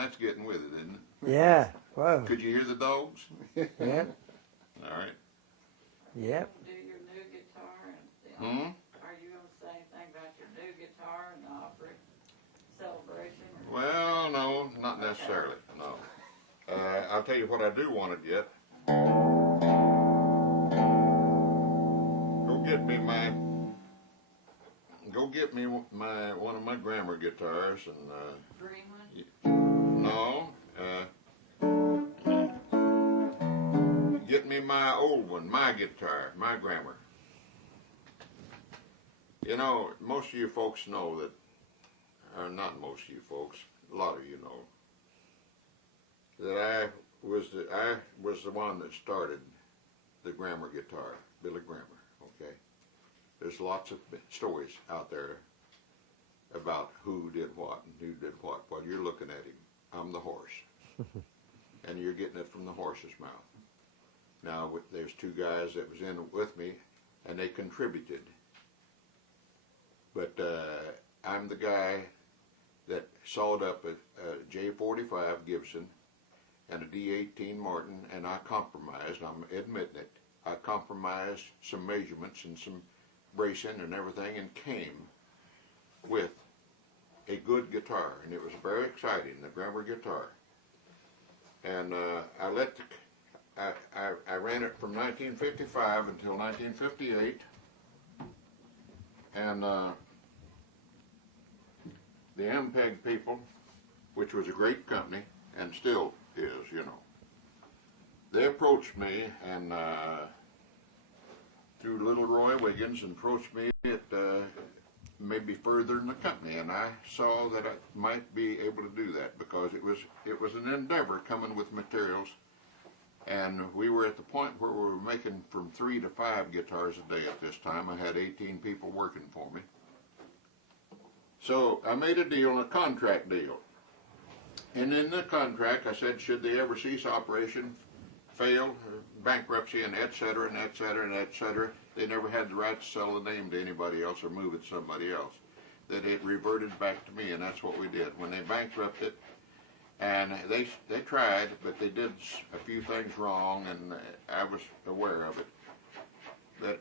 That's getting with it, isn't it? Yeah. Whoa. Could you hear the dogs? Yep. All right. Yep. Do your new guitar and the are you going to say anything about your new guitar and the Opry celebration? Or? Well, no, not necessarily. No. I'll tell you what I do want to get. Go get me one of my Grammer guitars and Green one? no, get me my old one, my guitar, my Grammer. You know, most of you folks know that, or not most of you folks, a lot of you know that I was the one that started the Grammer guitar, Billy Grammer. Okay. There's lots of stories out there about who did what and who did what. While you're looking at him, I'm the horse. And you're getting it from the horse's mouth. Now, there's two guys that was in with me, and they contributed. But I'm the guy that sawed up a J-45 Gibson and a D-18 Martin, and I compromised, I'm admitting it. I compromised some measurements and some bracing and everything, and came with a good guitar, and it was very exciting, the Grammer guitar. And I ran it from 1955 until 1958, and the Ampeg people, which was a great company and still is, you know, they approached me and through little Roy Wiggins and approached me at maybe further in the company, and I saw that I might be able to do that because it was an endeavor coming with materials, and we were at the point where we were making from 3 to 5 guitars a day at this time. I had 18 people working for me. So I made a deal, a contract deal. And in the contract I said, should they ever cease operation, fail, bankruptcy, and et cetera, and et cetera, and et cetera, they never had the right to sell the name to anybody else or move it to somebody else. That it reverted back to me, and that's what we did. When they bankrupted, and they tried, but they did a few things wrong, and I was aware of it. But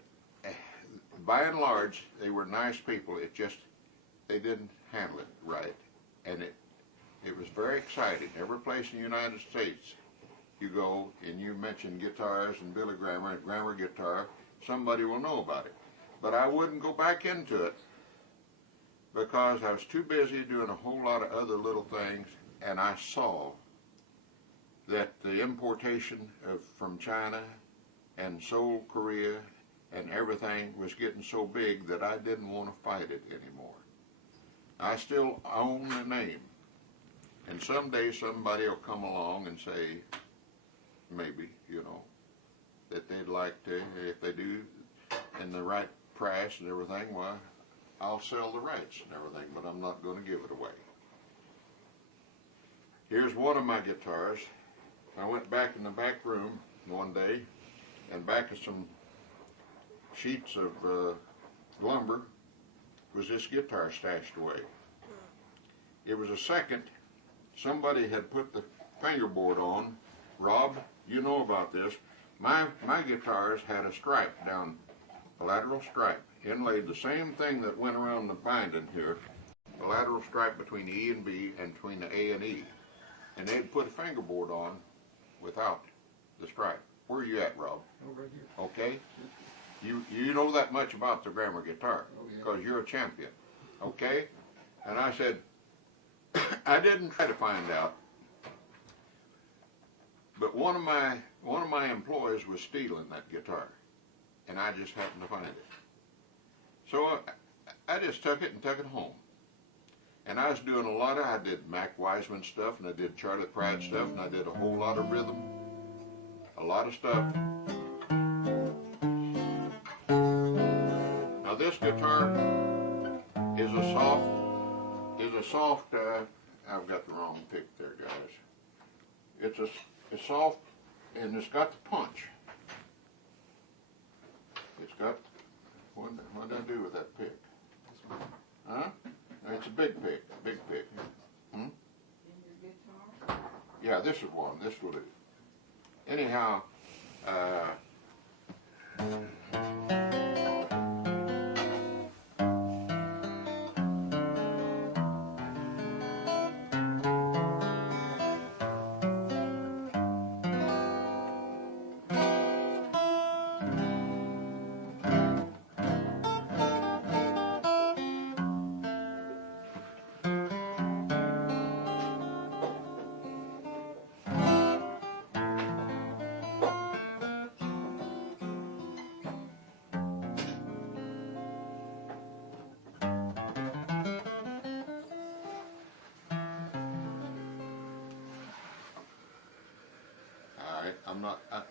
by and large, they were nice people. It just, they didn't handle it right. And it was very exciting. Every place in the United States you go and you mention guitars and Billy Grammer and Grammer guitar, somebody will know about it. But I wouldn't go back into it because I was too busy doing a whole lot of other little things, and I saw that the importation from China and Seoul, Korea, and everything was getting so big that I didn't want to fight it anymore. I still own the name, and someday somebody will come along and say, maybe, you know, that they'd like to, if they do, in the right price and everything, well, I'll sell the rights and everything, but I'm not going to give it away. Here's one of my guitars. I went back in the back room one day, and back of some sheets of lumber was this guitar stashed away. It was a second. Somebody had put the fingerboard on. Rob, you know about this. My guitars had a stripe down, a lateral stripe, inlaid the same thing that went around the binding here, a lateral stripe between the E and B and between the A and E. And they'd put a fingerboard on without the stripe. Where are you at, Rob? Over here. Okay. You know that much about the Grammer guitar because you're a champion. Okay? And I said, I didn't try to find out, but one of my employees was stealing that guitar, and I just happened to find it. So I just took it and took it home. And I was doing I did Mac Wiseman stuff, and I did Charlie Pride stuff, and I did a whole lot of rhythm, a lot of stuff. Now this guitar is a soft, I've got the wrong pick there, guys. It's soft, and it's got the punch. It's got, what did I do with that pick? Huh? It's a big pick, In your guitar? Yeah, this is one. This will do. Anyhow,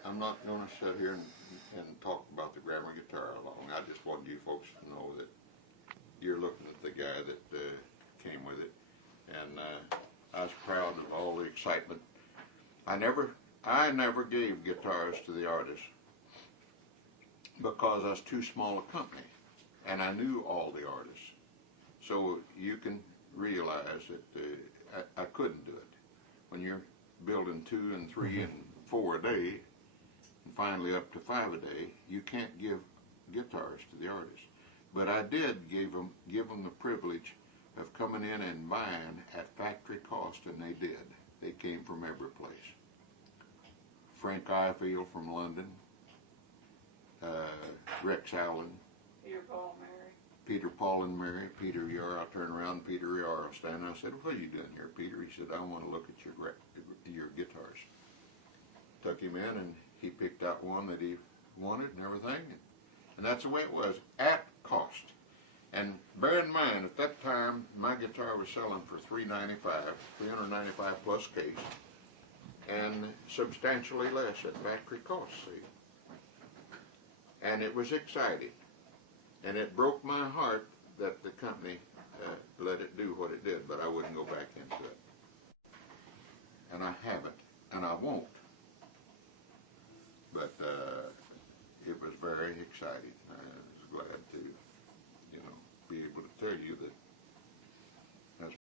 I'm not going to sit here and talk about the Grammer guitar long. I just want you folks to know that you're looking at the guy that came with it, and I was proud of all the excitement. I never gave guitars to the artists because I was too small a company, and I knew all the artists. So you can realize that I couldn't do it. When you're building 2 and 3 and 4 a day, and finally up to 5 a day, you can't give guitars to the artists. But I did give them the privilege of coming in and buying at factory cost, and they did. They came from every place. Frank Ifield from London, Rex Allen, Peter, Paul, and Mary. Peter Yar, I'll turn around, Peter Yar will stand. I said, "What are you doing here, Peter?" He said, "I want to look at your guitars." Took him in, and he picked out one that he wanted and everything. And that's the way it was, at cost. And bear in mind, at that time, my guitar was selling for $395 plus case, and substantially less at factory cost, see. And it was exciting. And it broke my heart that the company let it do what it did, but I wouldn't go back into it. And I haven't, and I won't. But it was very exciting. I was glad to, be able to tell you